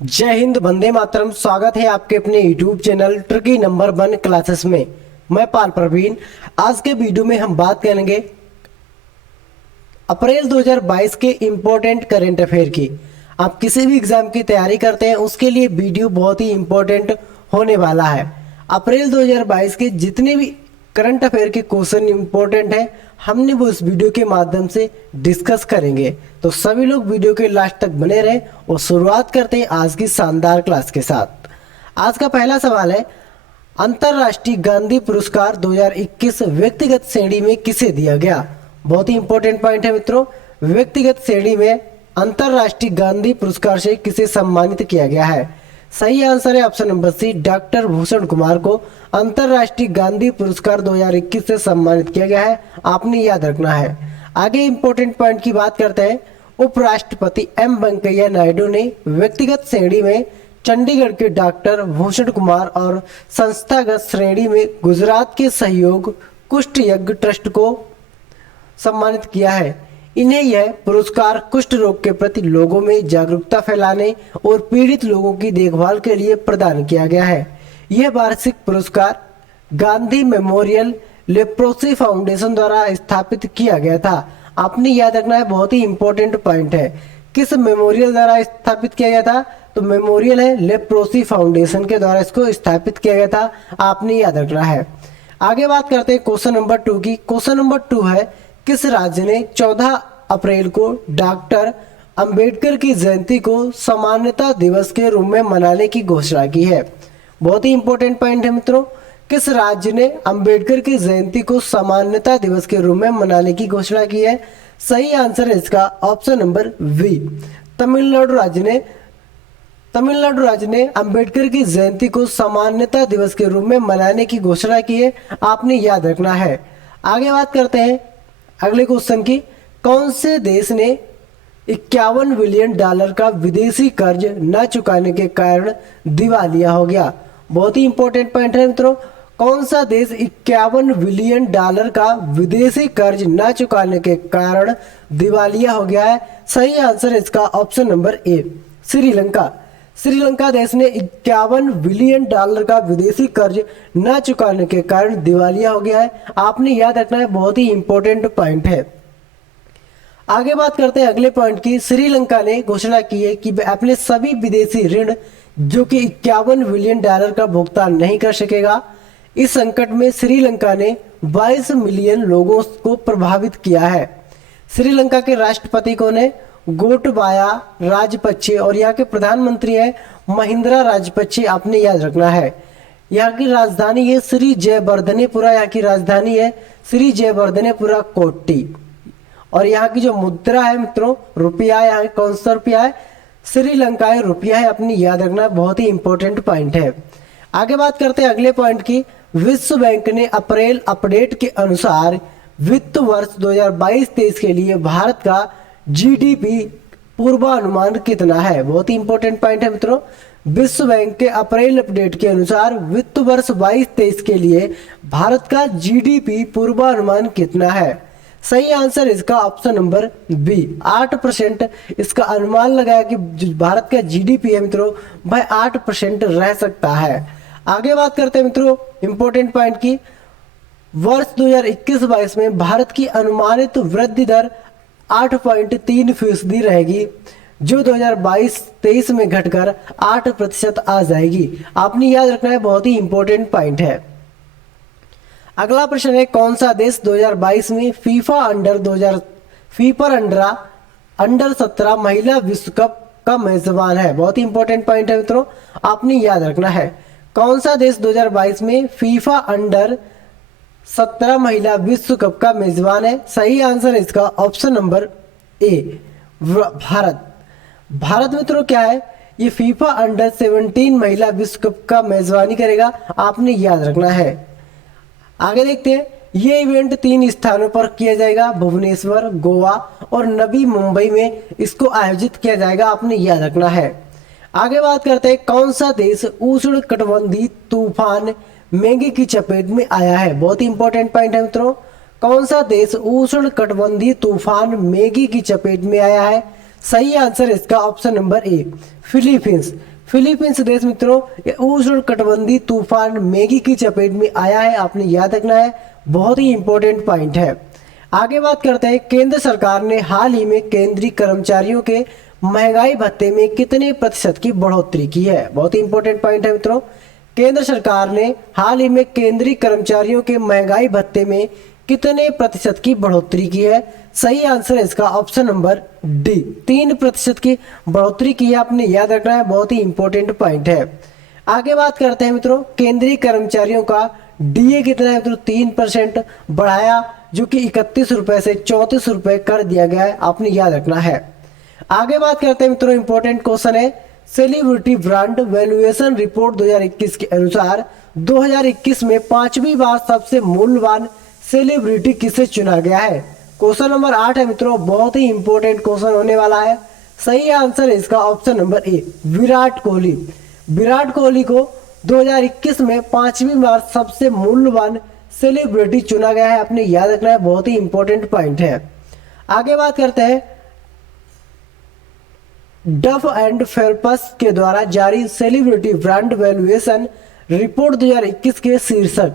जय हिंद, वंदे मातरम। स्वागत है आपके अपने YouTube channel tricky number 1 classes में। मैं पाल प्रवीण। आज के वीडियो में हम बात करेंगे अप्रैल 2022 के इम्पोर्टेंट करेंट अफेयर की। आप किसी भी एग्जाम की तैयारी करते हैं उसके लिए वीडियो बहुत ही इम्पोर्टेंट होने वाला है। अप्रैल 2022 के जितने भी करंट अफेयर के क्वेश्चन इम्पोर्टेंट है हमने वो इस वीडियो के माध्यम से डिस्कस करेंगे, तो सभी लोग वीडियो के लास्ट तक बने रहें। और शुरुआत करते हैं आज की शानदार क्लास के साथ। आज का पहला सवाल है, अंतर्राष्ट्रीय गांधी पुरस्कार 2021 व्यक्तिगत श्रेणी में किसे दिया गया। बहुत ही इंपॉर्टेंट पॉइंट है मित्रों, व्यक्तिगत श्रेणी में अंतर्राष्ट्रीय गांधी पुरस्कार से किसे सम्मानित किया गया है। सही आंसर है option number C, doctor Bhushan Kumar को अंतर्राष्ट्रीय गांधी पुरस्कार 2021 से सम्मानित किया गया है। आपने याद रखना है। आगे इंपॉर्टेंट पॉइंट की बात करते हैं। उपराष्ट्रपति एम वेंकैया नायडू ने व्यक्तिगत श्रेणी में चंडीगढ़ के डॉक्टर भूषण कुमार और संस्थागत श्रेणी में गुजरात के सहयोग कुष्ठ यज्ञ ट्रस्ट को सम्मानित किया है। इन्हें यह पुरस्कार कुष्ठ रोग के प्रति लोगों में जागरूकता फैलाने और पीड़ित लोगों की देखभाल के लिए प्रदान किया गया है। यह वार्षिक पुरस्कार गांधी मेमोरियल लेप्रोसी फाउंडेशन द्वारा स्थापित किया गया था। आपने याद रखना है, बहुत ही इंपॉर्टेंट पॉइंट है। किस मेमोरियल द्वारा स्थापित किया गया था, तो मेमोरियल है लेप्रोसी फाउंडेशन के द्वारा इसको स्थापित किया गया था। आपने याद रखना है। आगे बात करते हैं क्वेश्चन नंबर 2 की। क्वेश्चन नंबर 2 है, किस राज्य ने 14 अप्रैल को डॉक्टर अंबेडकर की जयंती को समानता दिवस के रूप में मनाने की घोषणा की है। बहुत ही इंपॉर्टेंट पॉइंट है मित्रों, किस राज्य ने अंबेडकर की जयंती को समानता दिवस के रूप में मनाने की घोषणा की है। सही आंसर है इसका ऑप्शन नंबर बी, तमिलनाडु राज्य ने अंबेडकर की जयंती को समानता दिवस के रूप में मनाने की घोषणा की है। आपने याद रखना है। आगे बात करते हैं अगले क्वेश्चन की। कौन से देश ने 51 बिलियन डॉलर का विदेशी कर्ज न चुकाने के कारण दिवालिया हो गया। बहुत ही इंपॉर्टेंट पॉइंट है मित्रों, कौन सा देश 51 बिलियन डॉलर का विदेशी कर्ज न चुकाने के कारण दिवालिया हो गया है। सही आंसर है इसका option number A, Sri Lanka. Sri Lanka देश ने 51 बिलियन डॉलर का विदेशी कर्ज न चुकाने के कारण दिवालिया हो गया है। आपने याद रखना है, बहुत ही इंपॉर्टेंट पॉइंट है। आगे बात करते हैं अगले पॉइंट की। श्रीलंका ने घोषणा की है कि वह अपने सभी विदेशी ऋण जो कि 51 बिलियन डॉलर का भुगतान नहीं कर सकेगा। इस संकट में श्रीलंका ने 22 मिलियन लोगों को प्रभावित किया है। श्रीलंका के राष्ट्रपति को ने गोटबाया राजपक्षे और यहाँ के प्रधानमंत्री है महिंद्रा राजपक्षे। आपने याद रखना है। यहाँ की राजधानी है श्री जयवर्धनेपुरा। यहाँ की राजधानी है श्री जयवर्धनेपुरा कोट्टी। और यहाँ की जो मुद्रा है मित्रों रुपया, यहाँ कौन सा रुपया है, श्रीलंका रुपया है। अपनी याद रखना, बहुत ही इंपॉर्टेंट पॉइंट है। आगे बात करते हैं अगले पॉइंट की। विश्व बैंक ने अप्रैल अपडेट के अनुसार वित्त वर्ष 2022-23 के लिए भारत का जीडीपी पूर्वानुमान कितना है। बहुत ही इंपॉर्टेंट पॉइंट है मित्रों। विश्व बैंक के अप्रैल अपडेट के अनुसार वित्त वर्ष 22-23 के लिए भारत का जीडीपी पूर्वानुमान कितना है। सही आंसर इसका ऑप्शन नंबर बी, 8% इसका अनुमान लगाया कि जो भारत का जीडीपी है मित्रों वह 8% रह सकता है। आगे बात करते हैं मित्रों इंपॉर्टेंट पॉइंट की। वर्ष 2021-22 में भारत की अनुमानित वृद्धि दर 8.3% रहेगी, जो 2022-23 में घटकर 8% आ जाएगी। आपने याद रखना है, बहुत ही इंपॉर्टेंट पॉइंट है। अगला प्रश्न है, कौन सा देश 2022 में फीफा अंडर 17 महिला विश्व कप का मेजबान है। बहुत ही इंपॉर्टेंट पॉइंट है मित्रों, आपने याद रखना है। कौन सा देश 2022 में फीफा अंडर 17 महिला विश्व कप का मेजबान है। सही आंसर है इसका option number A, Bharat. Bharat मित्रों क्या है, ये फीफा अंडर 17 महिला विश्व कप का मेजबानी करेगा। आपने याद रखना है। आगे देखते हैं, ये इवेंट 3 स्थानों पर किया जाएगा, भुवनेश्वर, गोवा और नवी मुंबई में इसको आयोजित किया जाएगा। आपने याद रखना है। आगे बात करते हैं, कौन सा देश उष्ण कटिबंधीय तूफान मैगी की चपेट में आया है। बहुत ही इंपॉर्टेंट पॉइंट है मित्रों, कौन सा देश उष्ण कटिबंधीय तूफान मैगी की चपेट में आया है। सही आंसर इसका option number A Philippines. Philippines देश मित्रों ये उष्णकटिबंधीय तूफान मैगी की चपेट में आया है, आपने याद रखना है, बहुत ही इंपॉर्टेंट पॉइंट है। आगे बात करते हैं, केंद्र सरकार ने हाल ही में केंद्रीय कर्मचारियों के महंगाई भत्ते में कितने प्रतिशत की बढ़ोतरी की है। बहुत ही इंपॉर्टेंट पॉइंट है मित्रों, केंद्र सरकार ने हाल ही में केंद्रीय कर्मचारियों के महंगाई भत्ते में कितने प्रतिशत की बढ़ोतरी की है। सही आंसर है इसका ऑप्शन नंबर डी 3% की बढ़ोतरी की है, आपने याद रखना है, बहुत ही इंपॉर्टेंट पॉइंट है। आगे बात करते हैं मित्रों, केंद्रीय कर्मचारियों का डीए कितना है मित्रों 3% बढ़ाया, जो कि 31 रुपए से 34 रुपए कर दिया गया है, आपने याद रखना है। आगे बात करते हैं मित्रों, इंपॉर्टेंट क्वेश्चन है, सेलिब्रिटी ब्रांड वैल्यूएशन रिपोर्ट 2021 के अनुसार 2021 में 5वीं बार सबसे मूल्यवान सेलिब्रिटी किसे चुना गया है। क्वेश्चन नंबर 8 है मित्रों, बहुत ही इंपॉर्टेंट क्वेश्चन होने वाला है। सही आंसर है इसका option number A Virat Kohli. Virat Kohli को 2021 में 5वीं बार सबसे मूल्यवान सेलिब्रिटी चुना गया है, आपने याद रखना है, बहुत ही इंपॉर्टेंट पॉइंट है। आगे बात करते हैं, डफ एंड फेरपस के द्वारा जारी सेलिब्रिटी ब्रांड वैल्यूएशन रिपोर्ट 2021 के शीर्षक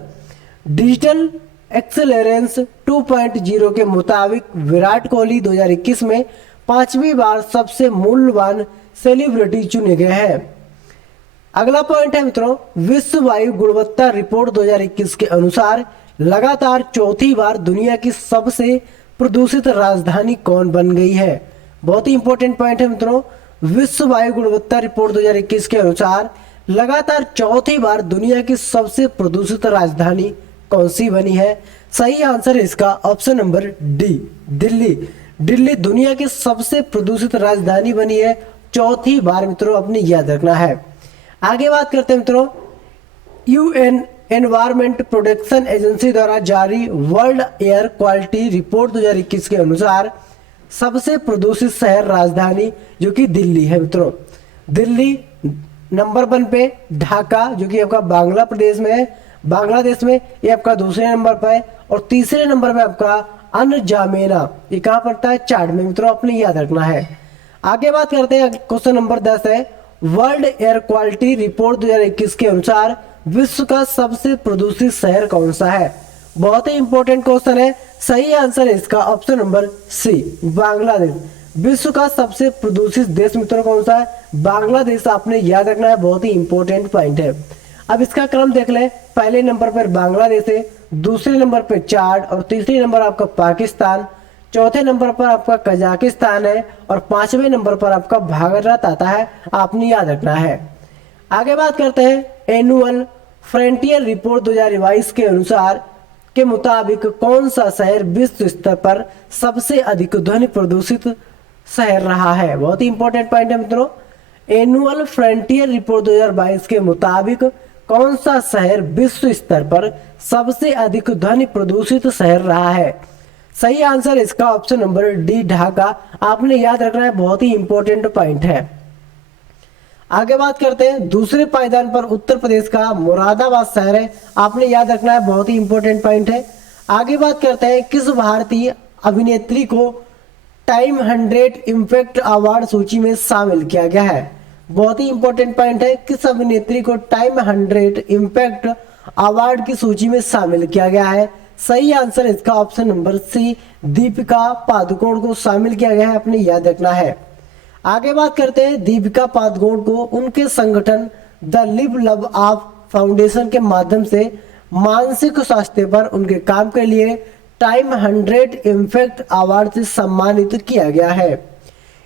डिजिटल एक्सेलेरेंस 2.0 के मुताबिक विराट कोहली 2021 में 5वीं बार सबसे मूल्यवान सेलिब्रिटी चुने गए हैं। अगला पॉइंट है मित्रों, विश्व वायु गुणवत्ता रिपोर्ट 2021 के अनुसार लगातार चौथी बार दुनिया की सबसे प्रदूषित राजधानी कौन बन गई है। बहुत ही इंपॉर्टेंट पॉइंट है मित्रों, विश्व वायु गुणवत्ता रिपोर्ट 2021 के अनुसार लगातार चौथी बार दुनिया की सबसे प्रदूषित राजधानी कौन सी बनी है। सही आंसर है इसका option number D Delhi. Delhi दुनिया की सबसे प्रदूषित राजधानी बनी है चौथी बार मित्रों, अपने याद रखना है। आगे बात करते हैं मित्रों, यूएन एनवायरमेंट प्रोटेक्शन एजेंसी द्वारा जारी वर्ल्ड एयर क्वालिटी रिपोर्ट 2021 के अनुसार सबसे प्रदूषित शहर राजधानी जो कि दिल्ली है मित्रों। दिल्ली नंबर 1 पे, ढाका जो कि आपका बांग्लादेश में है, बांग्लादेश में ये आपका दूसरे नंबर पर है, और तीसरे नंबर पे आपका अनजामेना, ये कहाँ पड़ता है, चाड में मित्रों, अपने याद रखना है। आगे बात करते हैं, क्वेश्चन नंबर 10 है, वर्ल्ड एयर क्वालिटी रिपोर्ट 2021 के अनुसार विश्व का सबसे प्रदूषित शहर कौन सा है। बहुत ही इंपॉर्टेंट क्वेश्चन है, सही आंसर है इसका ऑप्शन नंबर सी बांग्लादेश। विश्व का सबसे प्रदूषित देश मित्रों कौन सा है, बांग्लादेश, आपने याद रखना है, बहुत ही इंपॉर्टेंट पॉइंट है। अब इसका क्रम देख लें, पहले नंबर पर बांग्लादेश है, दूसरे नंबर पर चाड, और तीसरे नंबर आपका पाकिस्तान, चौथे नंबर पर आपका कजाकिस्तान है, और 5वें नंबर पर आपका भारत आता है, आपने याद रखना है। आगे बात करते हैं, एनुअल फ्रंटियर रिपोर्ट 2022 के अनुसार के मुताबिक कौन सा शहर विश्व स्तर पर सबसे अधिक ध्वनि प्रदूषित शहर रहा है। बहुत ही इंपॉर्टेंट पॉइंट है मित्रों, एनुअल फ्रंटियर रिपोर्ट 2022 के मुताबिक कौन सा शहर विश्व स्तर पर सबसे अधिक ध्वनि प्रदूषित शहर रहा है। सही आंसर इसका ऑप्शन नंबर डी ढाका, आपने याद रखना है, बहुत ही इंपॉर्टेंट पॉइंट है। आगे बात करते हैं, दूसरे पायदान पर उत्तर प्रदेश का मुरादाबाद शहर है, आपने याद रखना है, बहुत ही इंपॉर्टेंट पॉइंट है। आगे बात करते हैं, किस भारतीय अभिनेत्री को टाइम 100 इम्पैक्ट अवार्ड सूची में शामिल किया गया है। बहुत ही इंपॉर्टेंट पॉइंट है, किस अभिनेत्री को टाइम 100 इम्पैक्ट अवार्ड की सूची में शामिल किया गया है। सही आंसर इसका option number C Deepika Padukone को शामिल किया गया है, अपने याद रखना है। आगे बात करते हैं, दीपिका पादुकोण को उनके संगठन द लिव लव आप फाउंडेशन के माध्यम से मानसिक स्वास्थ्य पर उनके काम के लिए टाइम 100 इम्पैक्ट अवार्ड से सम्मानित किया गया है।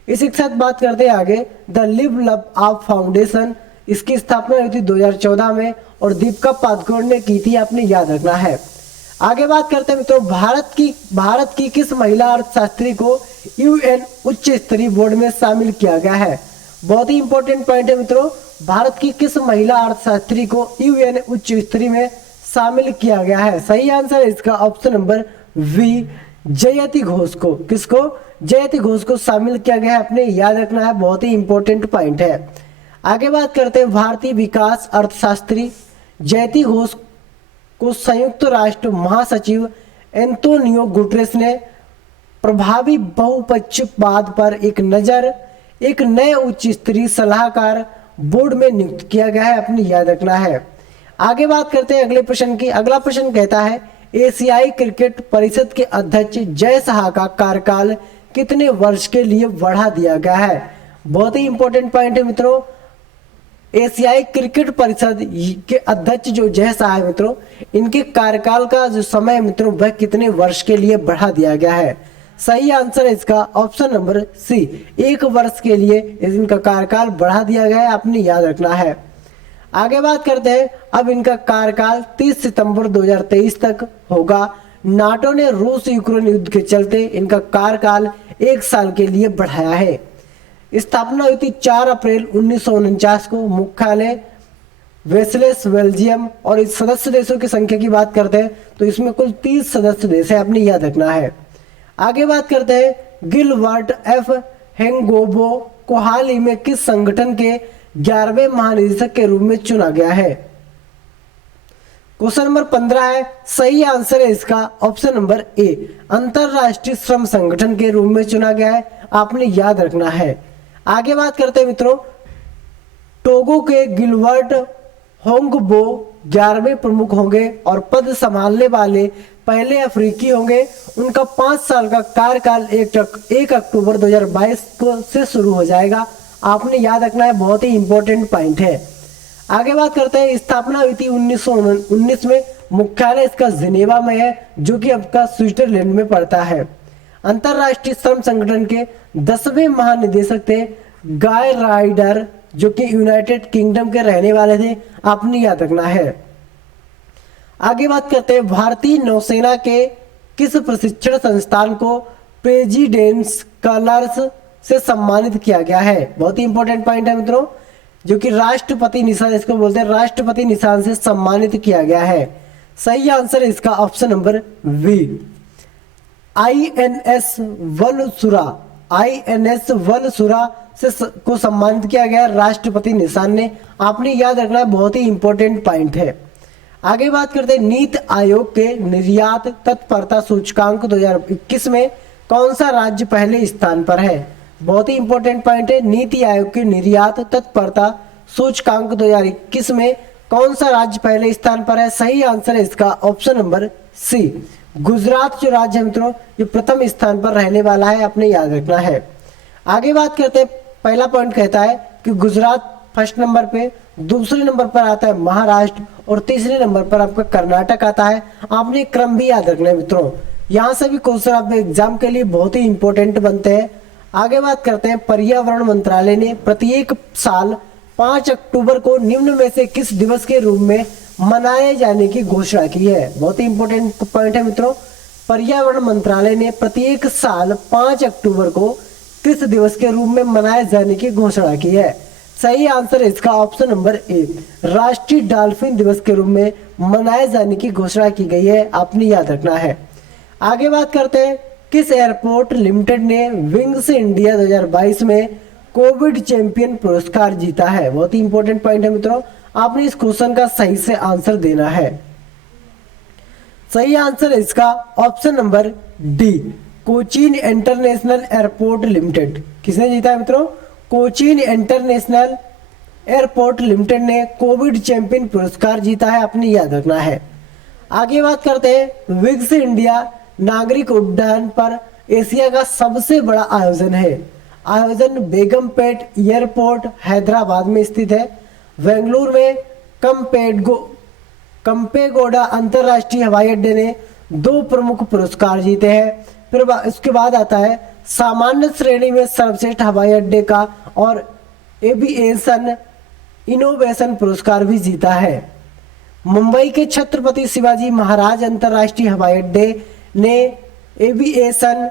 इसी के साथ बात करते हैं आगे, द लिव लव आप फाउंडेशन, इसकी स्थापना हुई थी 2014 में, और दीपिका पादुकोण ने की थी, आपने याद रखना है। आगे बात करते हैं मित्रों, भारत की किस महिला अर्थशास्त्री को यूएन उच्च स्तरीय बोर्ड में शामिल किया गया है। बहुत ही इंपॉर्टेंट पॉइंट है मित्रों, भारत की किस महिला अर्थशास्त्री को यूएन उच्च स्तरीय में शामिल किया गया है। सही आंसर है इसका ऑप्शन नंबर वी जयति घोष को। किसको, जयति घोष को शामिल किया गया है, अपने याद रखना है, बहुत ही इंपॉर्टेंट पॉइंट है। आगे बात करते हैं, भारतीय विकास अर्थशास्त्री जयति घोष को संयुक्त राष्ट्र महासचिव एंटोनियो गुटेरेस ने प्रभावी बहुपक्षवाद पर एक नजर एक नए उच्च स्तरीय सलाहकार बोर्ड में नियुक्त किया गया है, अपनी याद रखना है। आगे बात करते हैं अगले प्रश्न की। अगला प्रश्न कहता है एशियाई क्रिकेट परिषद के अध्यक्ष जय शाह का कार्यकाल कितने वर्ष के लिए बढ़ा दिया गया है। बहुत ही इंपॉर्टेंट पॉइंट है मित्रों। एशियाई क्रिकेट परिषद के अध्यक्ष जो जय शाह है मित्रों, इनके कार्यकाल का जो समय है मित्रों वह कितने वर्ष के लिए बढ़ा दिया गया है। सही आंसर है इसका ऑप्शन नंबर सी, 1 वर्ष के लिए इनका कार्यकाल बढ़ा दिया गया है, आपने याद रखना है। आगे बात करते हैं, अब इनका कार्यकाल 30 सितंबर 2023 तक होगा। नाटो ने रूस यूक्रेन युद्ध के चलते इनका कार्यकाल 1 साल के लिए बढ़ाया है। स्थापना हुई थी 4 अप्रैल 1949 को। मुख्यालय वेसेल्स बेल्जियम। और इस सदस्य देशों की संख्या की बात करते हैं तो इसमें कुल 30 सदस्य देश है, आपने याद रखना है। आगे बात करते हैं गिलबर्ट एफ हेंगोबो को हाल ही में किस संगठन के 11वें महानिदेशक के रूप में चुना गया है। क्वेश्चन नंबर 15 है, सही आंसर है इसका ऑप्शन नंबर ए, अंतरराष्ट्रीय श्रम संगठन के रूप में चुना गया है, आपने याद रखना है। आगे बात करते हैं मित्रों, टोगो के गिलबर्ट होंगबो 11वें प्रमुख होंगे और पद संभालने वाले पहले अफ्रीकी होंगे। उनका 5 साल का कार्यकाल 1 अक्टूबर 2022 को से शुरू हो जाएगा, आपने याद रखना है, बहुत ही इंपॉर्टेंट पॉइंट है। आगे बात करते हैं, स्थापना हुई थी 1919 में। मुख्यालय इसका जिनेवा में है जो कि आपका स्विट्जरलैंड में पड़ता है। अंतरराष्ट्रीय श्रम संगठन के 10वें महानिदेशक थे गाय राइडर जो कि यूनाइटेड किंगडम के रहने वाले थे, आपने याद रखना है। आगे बात करते हैं, भारतीय नौसेना के किस प्रशिक्षण संस्थान को प्रेसिडेंट्स कलर्स से सम्मानित किया गया है। बहुत ही इंपॉर्टेंट पॉइंट है मित्रों, जो कि राष्ट्रपति निशान इसको बोलते हैं, राष्ट्रपति निशान से सम्मानित किया गया है। सही आंसर है इसका option number B, INS Valsura, INS Valsura से को सम्मानित किया गया राष्ट्रपति निशान ने, आपने याद रखना है, बहुत ही इंपॉर्टेंट पॉइंट है। आगे बात करते हैं, नीति आयोग के निर्यात तत्परता सूचकांक 2021 में कौन सा राज्य पहले स्थान पर है। बहुत ही इंपॉर्टेंट पॉइंट है, नीति आयोग के निर्यात तत्परता सूचकांक 2021 में कौन सा राज्य पहले स्थान पर है। सही आंसर है इसका ऑप्शन नंबर सी, गुजरात जो राज्य है मित्रों ये प्रथम स्थान पर रहने वाला है, आपने याद रखना है। आगे बात करते हैं, पहला पॉइंट कहता है कि गुजरात फर्स्ट नंबर पे, दूसरे नंबर पर आता है महाराष्ट्र और तीसरे नंबर पर आपका कर्नाटक आता है, आपने क्रम भी याद रखना है मित्रों। यहाँ से भी क्वेश्चन आपके एग्जाम के लिए बहुत ही इंपॉर्टेंट बनते हैं। आगे बात करते हैं, पर्यावरण मंत्रालय ने प्रत्येक साल 5 अक्टूबर को निम्न में से किस दिवस के रूप में मनाए जाने की घोषणा की है। बहुत ही इंपॉर्टेंट पॉइंट है मित्रों, पर्यावरण मंत्रालय ने प्रत्येक साल 5 अक्टूबर को किस दिवस के रूप में मनाए जाने की घोषणा की है। सही आंसर है इसका ऑप्शन नंबर ए, राष्ट्रीय डॉल्फिन दिवस के रूप में मनाए जाने की घोषणा की गई है, आपने याद रखना है। आगे बात करते हैं, किस एयरपोर्ट लिमिटेड ने विंग्स इंडिया 2022 में कोविड चैंपियन पुरस्कार जीता है। बहुत ही इंपॉर्टेंट पॉइंट है मित्रों, आपने इस क्वेश्चन का सही से आंसर देना है। सही आंसर है इसका option number D, Cochin international airport limited. किसने जीता है मित्रों, कोचीन इंटरनेशनल एयरपोर्ट लिमिटेड ने कोविड चैंपियन पुरस्कार जीता है, आपने याद रखना है। आगे बात करते हैं, विंग्स इंडिया नागरिक उड्डयन पर एशिया का सबसे बड़ा आयोजन है। आयोजन बेगमपेट एयरपोर्ट हैदराबाद में स्थित है। बेंगलुरु में कंपेगोड़ा अंतरराष्ट्रीय हवाई अड्डे ने 2 प्रमुख पुरस्कार जीते हैं। फिर इसके बाद आता है सामान्य श्रेणी में सर्वश्रेष्ठ हवाई अड्डे का और एविएशन इनोवेशन पुरस्कार भी जीता है। मुंबई के छत्रपति शिवाजी महाराज अंतरराष्ट्रीय हवाई अड्डे ने एविएशन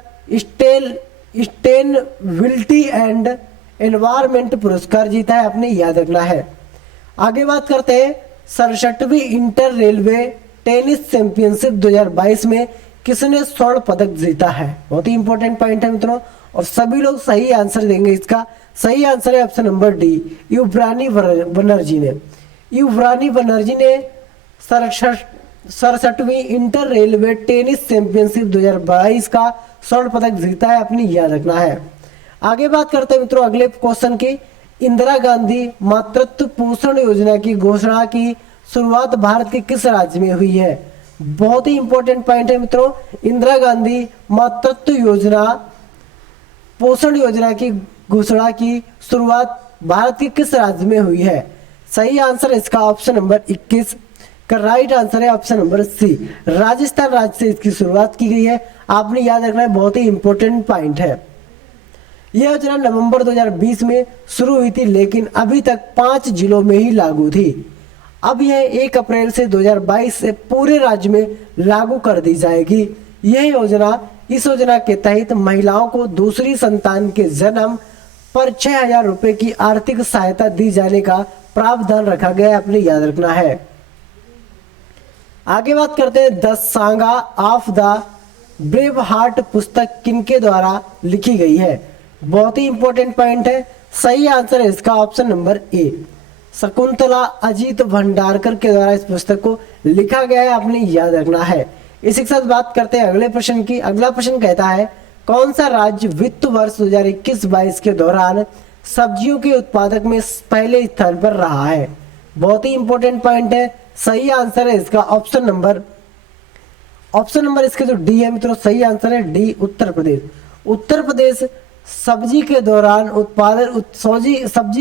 सस्टेनेबिलिटी एंड एनवायरमेंट पुरस्कार जीता है, आपने याद रखना है। आगे बात करते हैं, 67वीं इंटर रेलवे टेनिस चैंपियनशिप 2022 में किसने स्वर्ण पदक जीता है। बहुत ही इंपॉर्टेंट पॉइंट है मित्रों, और सभी लोग सही आंसर देंगे। इसका सही आंसर है ऑप्शन नंबर डी, युवरानी बनर्जी ने। युवरानी बनर्जी ने 67वीं इंटर रेलवे टेनिस चैंपियनशिप 2022 का स्वर्ण पदक जीता है, अपनी याद रखना है। आगे बात करते हैं मित्रों अगले क्वेश्चन की। इंदिरा गांधी मातृत्व पोषण योजना की घोषणा की शुरुआत भारत के किस राज्य में हुई है? बहुत ही इंपॉर्टेंट पॉइंट है मित्रों। इंदिरा गांधी मातृत्व योजना पोषण योजना की घोषणा की शुरुआत भारत के किस राज्य में हुई है? सही आंसर इसका ऑप्शन नंबर 21 का राइट आंसर है ऑप्शन नंबर सी, राजस्थान राज्य से इसकी शुरुआत की गई है। आपने याद रखना है, बहुत ही इंपॉर्टेंट पॉइंट है। यह योजना नवंबर 2020 में शुरू हुई थी, लेकिन अभी तक 5 जिलों में ही लागू थी। अब यह 1 अप्रैल से 2022 से पूरे राज्य में लागू कर दी जाएगी। इस योजना के तहत महिलाओं को दूसरी संतान के जन्म पर 6,000 रुपए की आर्थिक सहायता दी जाने का प्रावधान रखा गया है, अपने याद रखना है। आगे बात करते हैं the Sanga of the brave heart पुस्तक किनके द्वारा लिखी गई है? बहुत ही इंपॉर्टेंट पॉइंट है। सही आंसर है इसका option number A, Shakuntala Ajit Bhandarkar के द्वारा इस पुस्तक को लिखा गया है, अपने याद रखना है। इसी के साथ बात करते हैं अगले प्रश्न की। अगला प्रश्न कहता है कौन सा राज्य वित्त वर्ष 2021-22 के दौरान सब्जियों के उत्पादक में पहले स्थान पर रहा है? बहुत ही इंपॉर्टेंट पॉइंट है। सही आंसर है इसका ऑप्शन नंबर इसके जो डी है मित्रों, सही आंसर है डी, उत्तर प्रदेश। उत्तर प्रदेश सब्जी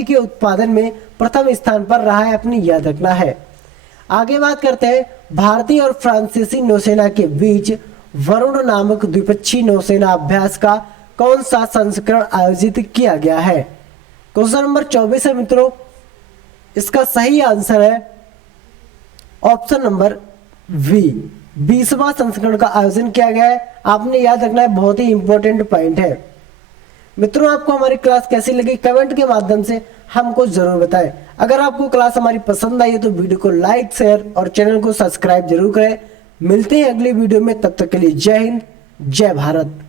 के उत्पादन में प्रथम स्थान पर रहा है, अपनी याद रखना है। आगे बात करते हैं भारतीय और फ्रांसीसी नौसेना के बीच वरुण नामक द्विपक्षीय नौसेना अभ्यास का कौन सा संस्करण आयोजित किया गया है? क्वेश्चन नंबर 24 है मित्रों, इसका सही आंसर है ऑप्शन नंबर वी, 20वां संस्करण का आयोजन किया गया है। आपने याद रखना है, बहुत ही इंपॉर्टेंट पॉइंट है। मित्रों आपको हमारी क्लास कैसी लगी कमेंट के माध्यम से हमको जरूर बताएं। अगर आपको क्लास हमारी पसंद आई है तो वीडियो को लाइक शेयर और चैनल को सब्सक्राइब जरूर करें। मिलते हैं अगली वीडियो में, तब तक के लिए जय हिंद जय भारत।